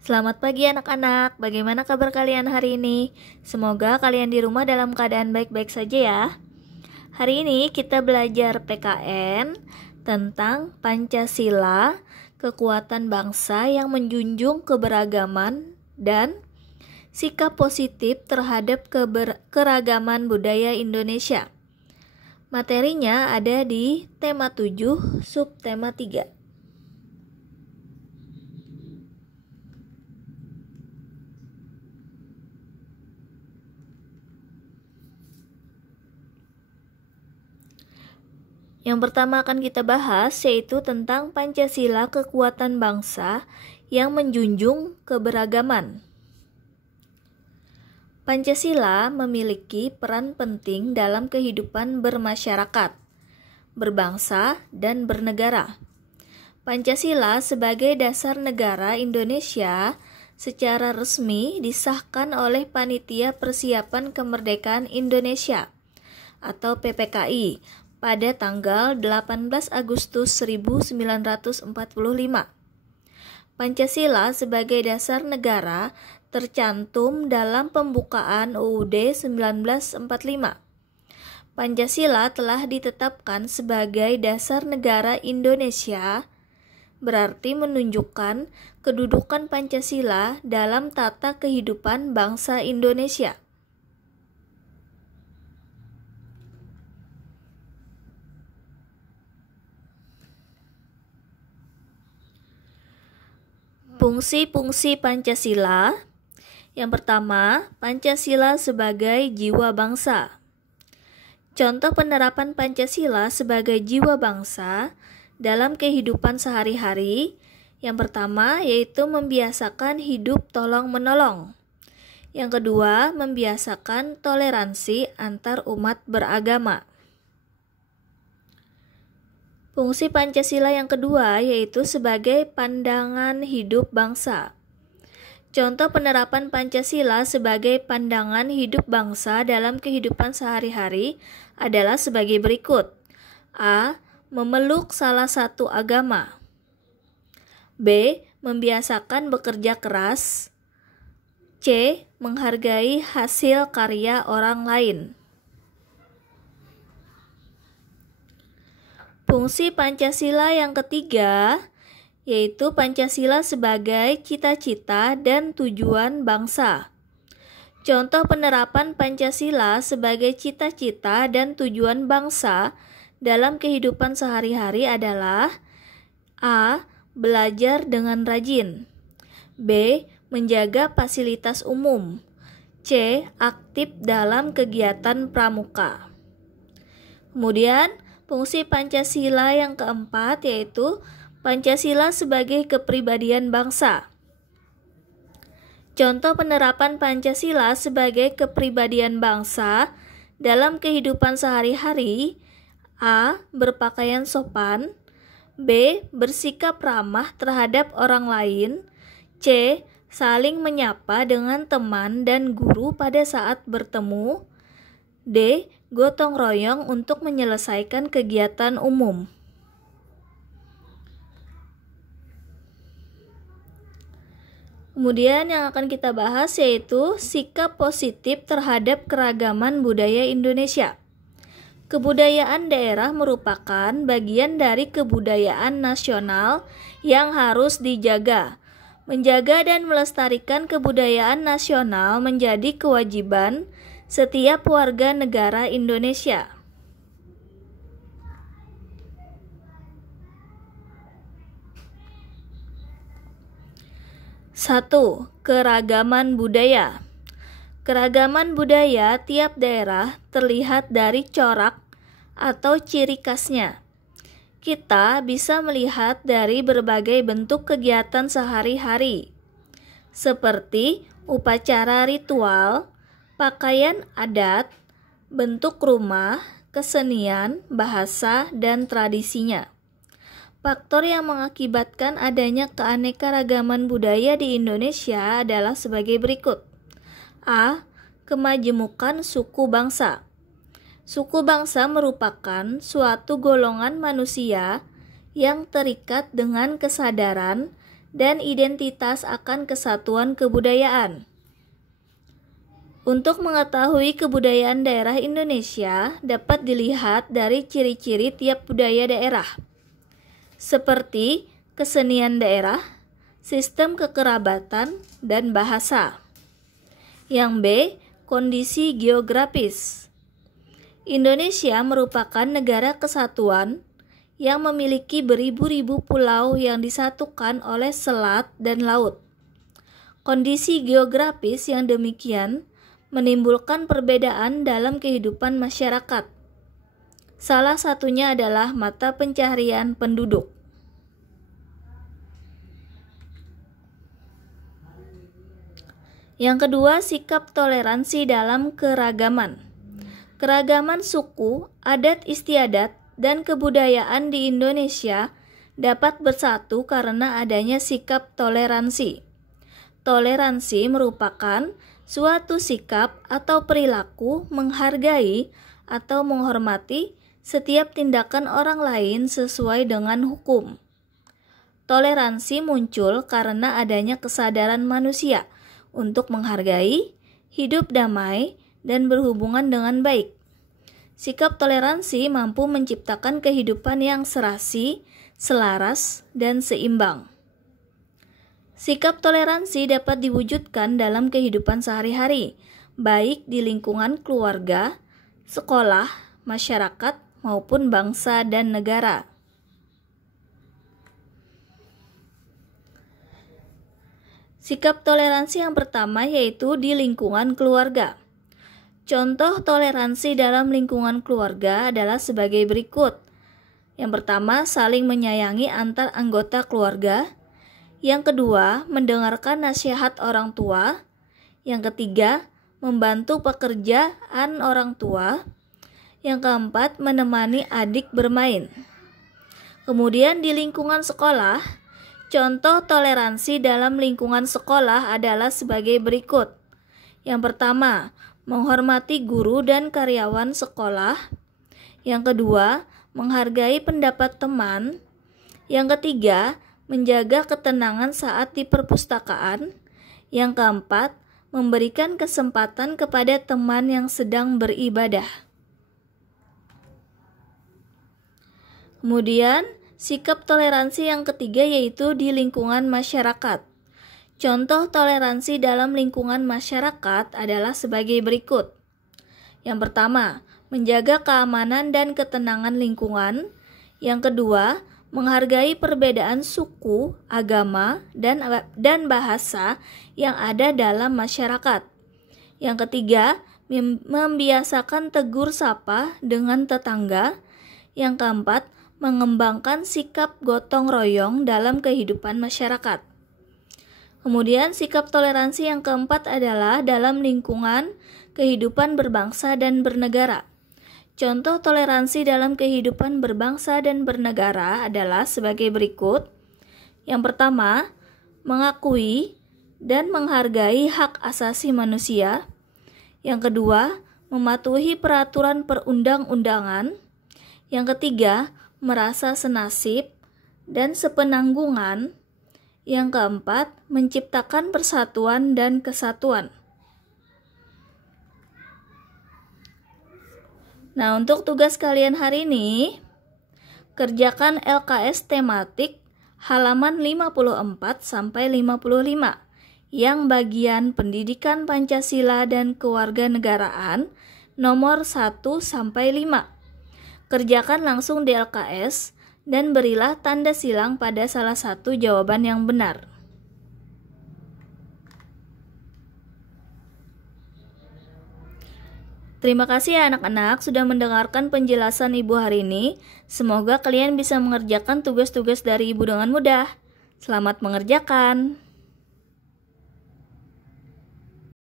Selamat pagi anak-anak, bagaimana kabar kalian hari ini? Semoga kalian di rumah dalam keadaan baik-baik saja ya. Hari ini kita belajar PKN tentang Pancasila, kekuatan bangsa yang menjunjung keberagaman dan sikap positif terhadap keragaman budaya Indonesia. Materinya ada di tema 7, subtema 3. Yang pertama akan kita bahas yaitu tentang Pancasila, kekuatan bangsa yang menjunjung keberagaman. Pancasila memiliki peran penting dalam kehidupan bermasyarakat, berbangsa, dan bernegara. Pancasila sebagai dasar negara Indonesia secara resmi disahkan oleh Panitia Persiapan Kemerdekaan Indonesia atau PPKI pada tanggal 18 Agustus 1945. Pancasila sebagai dasar negara tercantum dalam pembukaan UUD 1945. Pancasila telah ditetapkan sebagai dasar negara Indonesia, berarti menunjukkan kedudukan Pancasila dalam tata kehidupan bangsa Indonesia. Fungsi-fungsi Pancasila. Yang pertama, Pancasila sebagai jiwa bangsa. Contoh penerapan Pancasila sebagai jiwa bangsa dalam kehidupan sehari-hari. Yang pertama yaitu membiasakan hidup tolong-menolong. Yang kedua, membiasakan toleransi antar umat beragama. Fungsi Pancasila yang kedua yaitu sebagai pandangan hidup bangsa. Contoh penerapan Pancasila sebagai pandangan hidup bangsa dalam kehidupan sehari-hari adalah sebagai berikut. A. Memeluk salah satu agama. B. Membiasakan bekerja keras. C. Menghargai hasil karya orang lain. Fungsi Pancasila yang ketiga yaitu Pancasila sebagai cita-cita dan tujuan bangsa. Contoh penerapan Pancasila sebagai cita-cita dan tujuan bangsa dalam kehidupan sehari-hari adalah A. Belajar dengan rajin. B. Menjaga fasilitas umum. C. Aktif dalam kegiatan pramuka. Kemudian fungsi Pancasila yang keempat yaitu Pancasila sebagai kepribadian bangsa. Contoh penerapan Pancasila sebagai kepribadian bangsa dalam kehidupan sehari-hari: A. Berpakaian sopan. B. Bersikap ramah terhadap orang lain. C. Saling menyapa dengan teman dan guru pada saat bertemu. D. Gotong royong untuk menyelesaikan kegiatan umum. Kemudian yang akan kita bahas yaitu sikap positif terhadap keragaman budaya Indonesia. Kebudayaan daerah merupakan bagian dari kebudayaan nasional yang harus dijaga. Menjaga dan melestarikan kebudayaan nasional menjadi kewajiban setiap warga negara Indonesia. Satu, keragaman budaya. Keragaman budaya tiap daerah terlihat dari corak atau ciri khasnya. Kita bisa melihat dari berbagai bentuk kegiatan sehari-hari, seperti upacara ritual, pakaian adat, bentuk rumah, kesenian, bahasa, dan tradisinya. Faktor yang mengakibatkan adanya keanekaragaman budaya di Indonesia adalah sebagai berikut. A. Kemajemukan suku bangsa. Suku bangsa merupakan suatu golongan manusia yang terikat dengan kesadaran dan identitas akan kesatuan kebudayaan. Untuk mengetahui kebudayaan daerah Indonesia dapat dilihat dari ciri-ciri tiap budaya daerah, seperti kesenian daerah, sistem kekerabatan, dan bahasa. Yang B, kondisi geografis. Indonesia merupakan negara kesatuan yang memiliki beribu-ribu pulau yang disatukan oleh selat dan laut. Kondisi geografis yang demikian menimbulkan perbedaan dalam kehidupan masyarakat. Salah satunya adalah mata pencaharian penduduk. Yang kedua, sikap toleransi dalam keragaman. Keragaman suku, adat istiadat, dan kebudayaan di Indonesia dapat bersatu karena adanya sikap toleransi. Toleransi merupakan suatu sikap atau perilaku menghargai atau menghormati setiap tindakan orang lain sesuai dengan hukum. Toleransi muncul karena adanya kesadaran manusia untuk menghargai, hidup damai, dan berhubungan dengan baik. Sikap toleransi mampu menciptakan kehidupan yang serasi, selaras, dan seimbang. Sikap toleransi dapat diwujudkan dalam kehidupan sehari-hari, baik di lingkungan keluarga, sekolah, masyarakat, maupun bangsa dan negara. Sikap toleransi yang pertama yaitu di lingkungan keluarga. Contoh toleransi dalam lingkungan keluarga adalah sebagai berikut. Yang pertama, saling menyayangi antar anggota keluarga. Yang kedua, mendengarkan nasihat orang tua. Yang ketiga, membantu pekerjaan orang tua. Yang keempat, menemani adik bermain. Kemudian di lingkungan sekolah, contoh toleransi dalam lingkungan sekolah adalah sebagai berikut. Yang pertama, menghormati guru dan karyawan sekolah. Yang kedua, menghargai pendapat teman. Yang ketiga, menjaga ketenangan saat di perpustakaan. Yang keempat, memberikan kesempatan kepada teman yang sedang beribadah. Kemudian, sikap toleransi yang ketiga yaitu di lingkungan masyarakat. Contoh toleransi dalam lingkungan masyarakat adalah sebagai berikut. Yang pertama, menjaga keamanan dan ketenangan lingkungan. Yang kedua, menghargai perbedaan suku, agama, dan bahasa yang ada dalam masyarakat. Yang ketiga, membiasakan tegur sapa dengan tetangga. Yang keempat, mengembangkan sikap gotong royong dalam kehidupan masyarakat. Kemudian sikap toleransi yang keempat adalah dalam lingkungan kehidupan berbangsa dan bernegara. Contoh toleransi dalam kehidupan berbangsa dan bernegara adalah sebagai berikut. Yang pertama, mengakui dan menghargai hak asasi manusia. Yang kedua, mematuhi peraturan perundang-undangan. Yang ketiga, merasa senasib dan sepenanggungan. Yang keempat, menciptakan persatuan dan kesatuan. Nah, untuk tugas kalian hari ini, kerjakan LKS tematik halaman 54 sampai 55 yang bagian pendidikan Pancasila dan kewarganegaraan nomor 1 sampai 5. Kerjakan langsung di LKS dan berilah tanda silang pada salah satu jawaban yang benar. Terima kasih ya anak-anak sudah mendengarkan penjelasan Ibu hari ini. Semoga kalian bisa mengerjakan tugas-tugas dari Ibu dengan mudah. Selamat mengerjakan.